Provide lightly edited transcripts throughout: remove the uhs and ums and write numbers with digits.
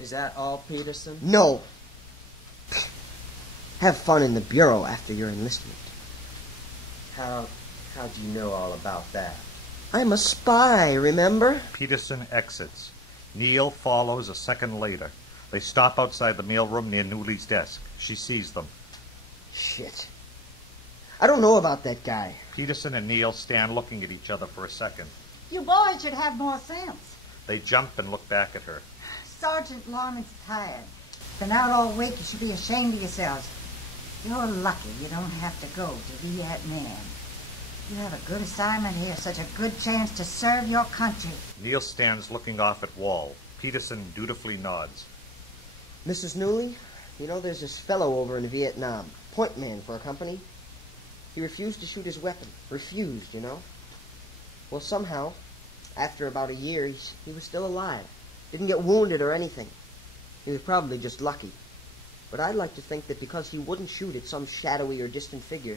Is that all, Peterson? No. Have fun in the Bureau after your enlistment. How'd you know all about that? I'm a spy, remember? Peterson exits. Neil follows a second later. They stop outside the mailroom near Newley's desk. She sees them. Shit. I don't know about that guy. Peterson and Neil stand looking at each other for a second. You boys should have more sense. They jump and look back at her. Sergeant Lorman's tired. Been out all week. You should be ashamed of yourselves. You're lucky you don't have to go to Vietnam. You have a good assignment here, such a good chance to serve your country. Neil stands looking off at Wall. Peterson dutifully nods. Mrs. Newley, you know there's this fellow over in Vietnam, point man for a company. He refused to shoot his weapon. Refused, you know. Well, somehow, after about a year, he was still alive. Didn't get wounded or anything. He was probably just lucky. But I'd like to think that because he wouldn't shoot at some shadowy or distant figure,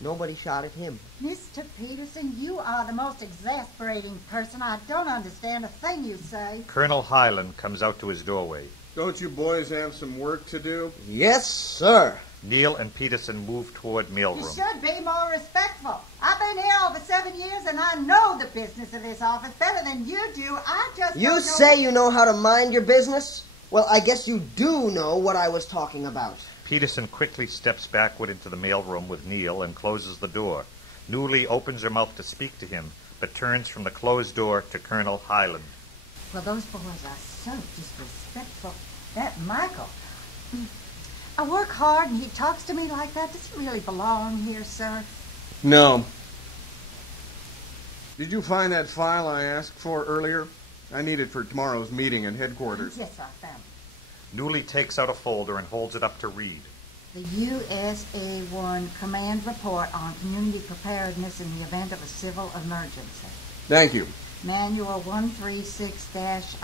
nobody shot at him. Mr. Peterson, you are the most exasperating person. I don't understand a thing you say. Colonel Highland comes out to his doorway. Don't you boys have some work to do? Yes, sir. Neil and Peterson move toward mailroom. You should be more respectful. I've been here over 7 years, and I know the business of this office better than you do. I just You don't know... say you know how to mind your business? Well, I guess you do know what I was talking about. Peterson quickly steps backward into the mailroom with Neil and closes the door. Newley opens her mouth to speak to him, but turns from the closed door to Colonel Highland. Well, those boys are so disrespectful. That Michael... I work hard, and he talks to me like that. Does he really belong here, sir? No. Did you find that file I asked for earlier? I need it for tomorrow's meeting in headquarters. Yes, I found it. Newley takes out a folder and holds it up to read. The USA-1 Command Report on Community Preparedness in the Event of a Civil Emergency. Thank you. Manual 136-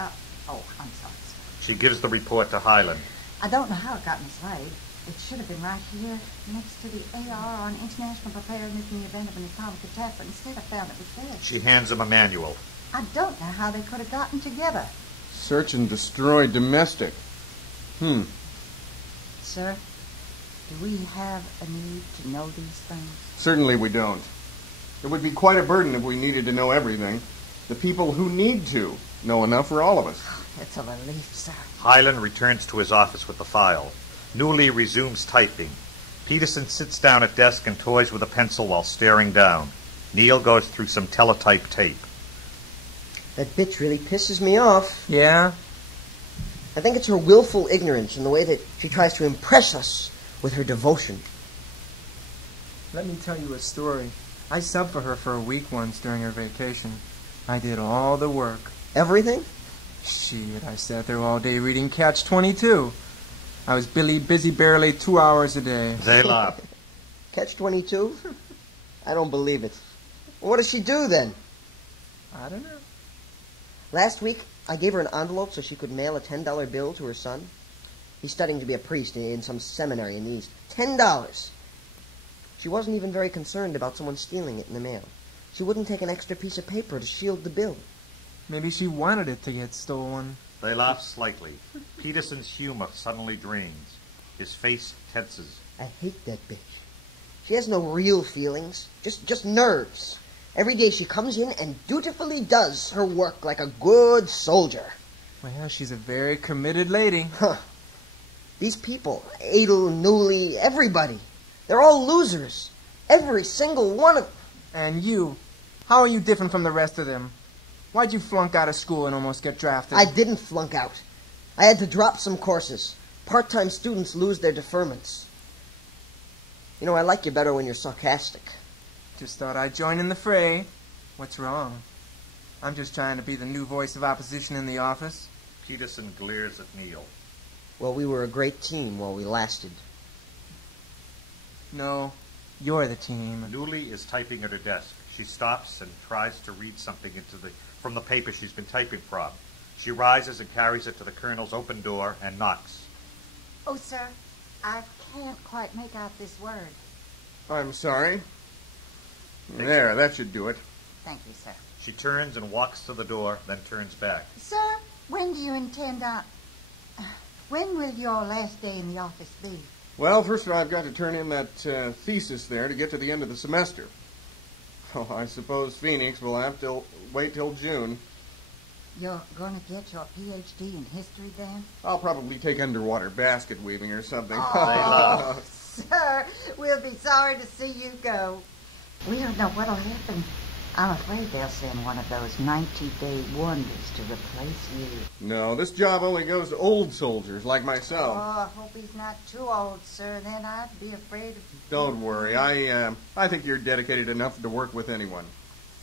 oh, I'm sorry, sir. She gives the report to Highland. I don't know how it got mislaid. It should have been right here next to the AR on International Preparedness in the Event of an Atomic Attack, but instead I found it was there. She hands him a manual. I don't know how they could have gotten together. Search and destroy domestic. Sir, do we have a need to know these things? Certainly we don't. It would be quite a burden if we needed to know everything. The people who need to know enough for all of us. It's a relief, sir. Highland returns to his office with the file. Newley resumes typing. Peterson sits down at desk and toys with a pencil while staring down. Neil goes through some teletype tape. That bitch really pisses me off. Yeah? I think it's her willful ignorance and the way that she tries to impress us with her devotion. Let me tell you a story. I subbed for her for a week once during her vacation. I did all the work. Everything? Shit, I sat there all day reading Catch-22. I was busy barely 2 hours a day. They laugh. Catch-22? I don't believe it. What does she do then? I don't know. Last week, I gave her an envelope so she could mail a $10 bill to her son. He's studying to be a priest in some seminary in the East. $10. She wasn't even very concerned about someone stealing it in the mail. She wouldn't take an extra piece of paper to shield the bill. Maybe she wanted it to get stolen. They laugh slightly. Peterson's humor suddenly drains. His face tenses. I hate that bitch. She has no real feelings, just nerves. Every day she comes in and dutifully does her work like a good soldier. Well, she's a very committed lady. Huh. These people, Adel, Newley, everybody, they're all losers. Every single one of them. And you, how are you different from the rest of them? Why'd you flunk out of school and almost get drafted? I didn't flunk out. I had to drop some courses. Part-time students lose their deferments. You know, I like you better when you're sarcastic. Just thought I'd join in the fray. What's wrong? I'm just trying to be the new voice of opposition in the office. Peterson glares at Neil. Well, we were a great team while we lasted. No, you're the team. Newley is typing at her desk. She stops and tries to read something from the paper she's been typing from. She rises and carries it to the colonel's open door and knocks. Oh, sir, I can't quite make out this word. I'm sorry. There, that should do it. Thank you, sir. She turns and walks to the door, then turns back. Sir, when do you intend on... When will your last day in the office be? Well, first of all, I've got to turn in that thesis there to get to the end of the semester. Oh, I suppose Phoenix will have to wait till June. You're going to get your Ph.D. in history then? I'll probably take underwater basket weaving or something. Oh, sir, we'll be sorry to see you go. We don't know what'll happen. I'm afraid they'll send one of those 90-day wonders to replace you. No, this job only goes to old soldiers like Oh, myself. I hope he's not too old, sir. Then I'd be afraid of... Don't worry. I think you're dedicated enough to work with anyone.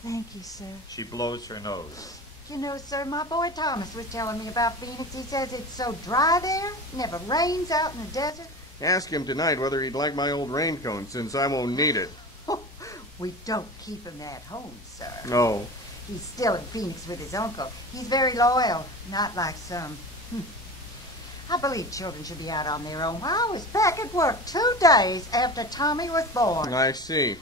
Thank you, sir. She blows her nose. You know, sir, my boy Thomas was telling me about Phoenix. He says it's so dry there. Never rains out in the desert. Ask him tonight whether he'd like my old raincoat, since I won't need it. We don't keep him at home, sir. No. He's still in Phoenix with his uncle. He's very loyal, not like some. I believe children should be out on their own. I was back at work 2 days after Tommy was born. I see.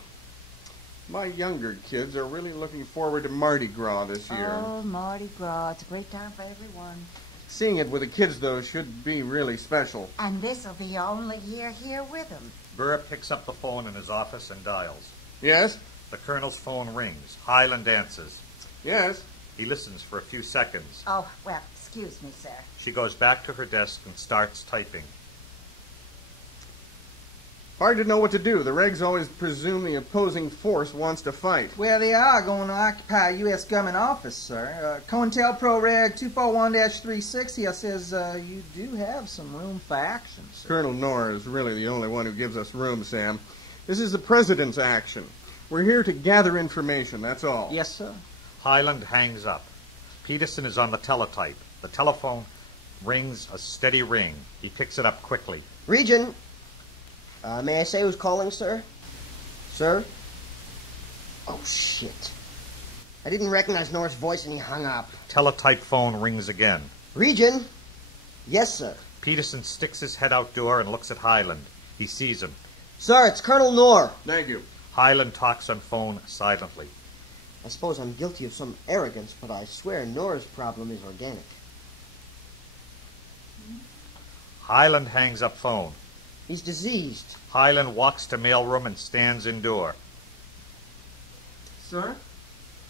My younger kids are really looking forward to Mardi Gras this year. Oh, Mardi Gras. It's a great time for everyone. Seeing it with the kids, though, should be really special. And this'll be your only year here with them. Burr picks up the phone in his office and dials. Yes? The colonel's phone rings. Highland answers. Yes. He listens for a few seconds. Oh, well, excuse me, sir. She goes back to her desk and starts typing. Hard to know what to do. The regs always presume the opposing force wants to fight. Well, they are going to occupy a U.S. government office, sir. COINTELPRO Reg 241-36 here says you do have some room for action, sir. Colonel Knorr is really the only one who gives us room, Sam. This is the President's action. We're here to gather information, that's all. Yes, sir. Highland hangs up. Peterson is on the teletype. The telephone rings a steady ring. He picks it up quickly. Region. May I say who's calling, sir? Sir? Oh, shit. I didn't recognize Norris' voice and he hung up. Teletype phone rings again. Region? Yes, sir. Peterson sticks his head outdoor and looks at Highland. He sees him. Sir, it's Colonel Knorr. Thank you. Highland talks on phone silently. I suppose I'm guilty of some arrogance, but I swear Knorr's problem is organic. Highland hangs up phone. He's diseased. Highland walks to mailroom and stands indoor. Sir?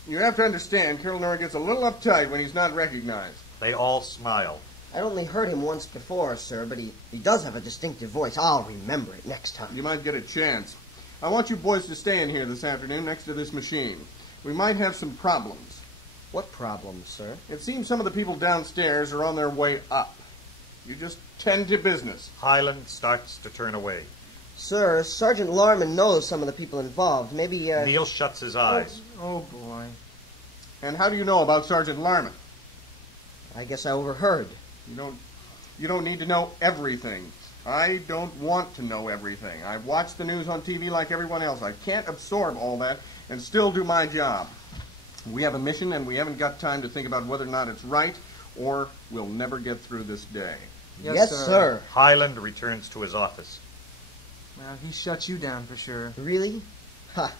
You have to understand, Colonel Knorr gets a little uptight when he's not recognized. They all smile. I'd only heard him once before, sir, but he does have a distinctive voice. I'll remember it next time. You might get a chance. I want you boys to stay in here this afternoon next to this machine. We might have some problems. What problems, sir? It seems some of the people downstairs are on their way up. You just tend to business. Highland starts to turn away. Sir, Sergeant Larman knows some of the people involved. Maybe, Neil shuts his eyes. Oh, boy. And how do you know about Sergeant Larman? I guess I overheard. You don't need to know everything. I don't want to know everything. I watch the news on TV like everyone else. I can't absorb all that and still do my job. We have a mission, and we haven't got time to think about whether or not it's right, or we'll never get through this day. Yes, sir. Highland returns to his office. Well, he shut you down for sure. Really? Ha.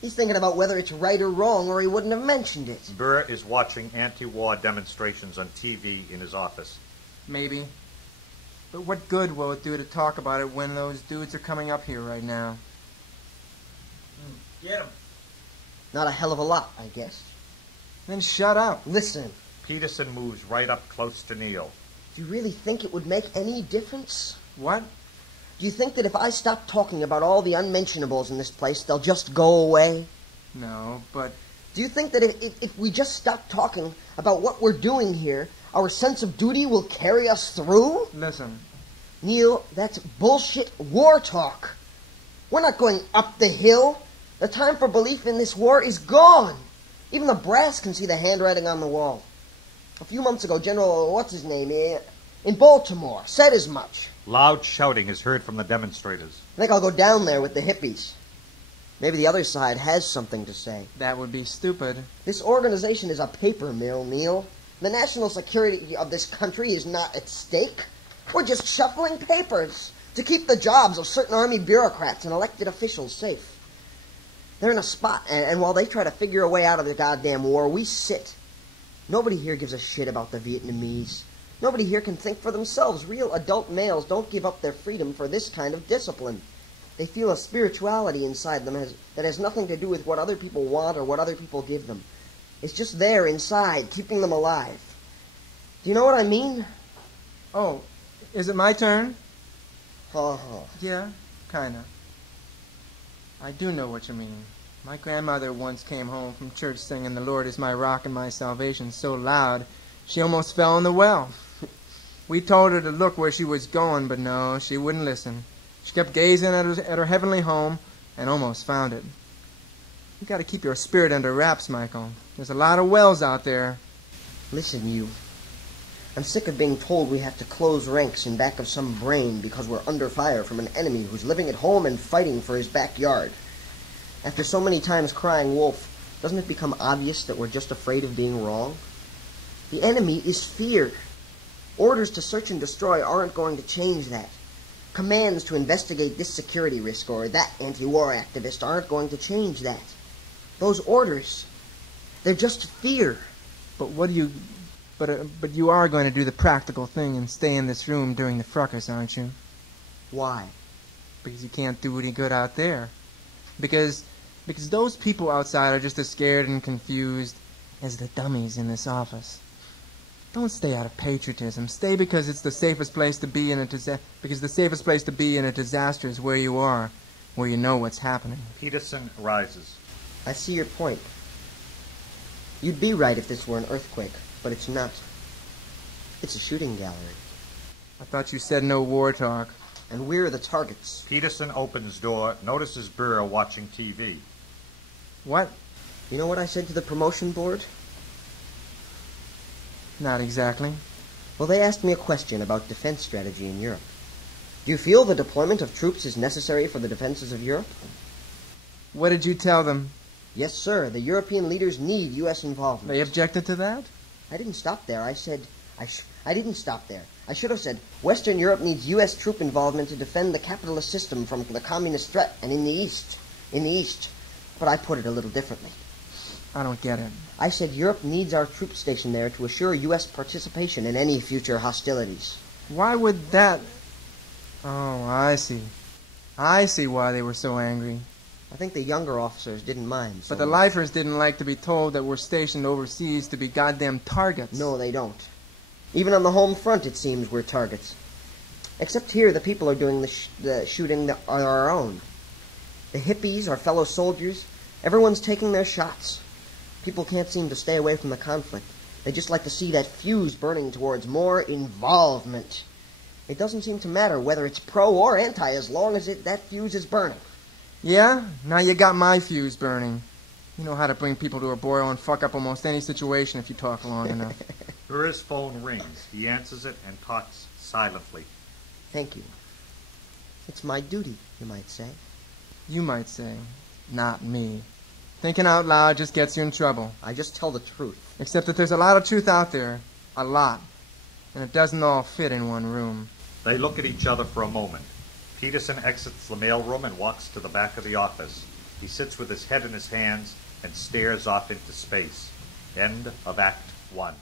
He's thinking about whether it's right or wrong, or he wouldn't have mentioned it. Burr is watching anti-war demonstrations on TV in his office. Maybe. But what good will it do to talk about it when those dudes are coming up here right now? Get him. Not a hell of a lot, I guess. Then shut up. Listen, Peterson moves right up close to Neil. do you really think it would make any difference? What? Do you think that if I stop talking about all the unmentionables in this place, they'll just go away? No, but... Do you think that if we just stop talking about what we're doing here, our sense of duty will carry us through? Listen. Neil, that's bullshit war talk. We're not going up the hill. The time for belief in this war is gone. Even the brass can see the handwriting on the wall. A few months ago, General, what's-his-name, in Baltimore, said as much. Loud shouting is heard from the demonstrators. I think I'll go down there with the hippies. Maybe the other side has something to say. That would be stupid. This organization is a paper mill, Neil. The national security of this country is not at stake. We're just shuffling papers to keep the jobs of certain army bureaucrats and elected officials safe. They're in a spot, and while they try to figure a way out of the goddamn war, we sit. Nobody here gives a shit about the Vietnamese. Nobody here can think for themselves. Real adult males don't give up their freedom for this kind of discipline. They feel a spirituality inside them that has nothing to do with what other people want or what other people give them. It's just there inside, keeping them alive. Do you know what I mean? Oh, is it my turn? Uh-huh. Yeah, kinda. I do know what you mean. My grandmother once came home from church singing "The Lord is my rock and my salvation" so loud, she almost fell in the well. We told her to look where she was going, but no, she wouldn't listen. She kept gazing at her heavenly home and almost found it. You got to keep your spirit under wraps, Michael. There's a lot of wells out there. Listen, you. I'm sick of being told we have to close ranks in back of some brain because we're under fire from an enemy who's living at home and fighting for his backyard. After so many times crying wolf, doesn't it become obvious that we're just afraid of being wrong? The enemy is fear. Orders to search and destroy aren't going to change that. Commands to investigate this security risk or that anti-war activist aren't going to change that. Those orders, they're just fear. But but you are going to do the practical thing and stay in this room during the fracas, aren't you? Why? Because you can't do any good out there. Because those people outside are just as scared and confused as the dummies in this office. Don't stay out of patriotism. Stay because it's the safest place to be in a disaster is where you are, where you know what's happening. Peterson rises. I see your point. You'd be right if this were an earthquake, but it's not. It's a shooting gallery. I thought you said no war talk. And we're the targets. Peterson opens door, notices Burr watching TV. What? You know what I said to the promotion board? Not exactly. Well, they asked me a question about defense strategy in Europe. Do you feel the deployment of troops is necessary for the defenses of Europe? What did you tell them? Yes, sir. The European leaders need U.S. involvement. They objected to that? I didn't stop there. I didn't stop there. I should have said, Western Europe needs U.S. troop involvement to defend the capitalist system from the communist threat, and in the East. But I put it a little differently. I don't get it. I said Europe needs our troop station there to assure U.S. participation in any future hostilities. Why would that... Oh, I see. I see why they were so angry. I think the younger officers didn't mind so But the much. lifers didn't like to be told that we're stationed overseas to be goddamn targets. No, they don't. Even on the home front, it seems we're targets. Except here, the people are doing the shooting that are our own. The hippies, our fellow soldiers, everyone's taking their shots. People can't seem to stay away from the conflict. They just like to see that fuse burning towards more involvement. It doesn't seem to matter whether it's pro or anti as long as that fuse is burning. Yeah? Now you got my fuse burning. You know how to bring people to a boil and fuck up almost any situation if you talk long enough. Burr's phone rings. He answers it and talks silently. Thank you. It's my duty, you might say. You might say, not me. Thinking out loud just gets you in trouble. I just tell the truth. Except that there's a lot of truth out there. A lot. And it doesn't all fit in one room. They look at each other for a moment. Peterson exits the mailroom and walks to the back of the office. He sits with his head in his hands and stares off into space. End of Act 1.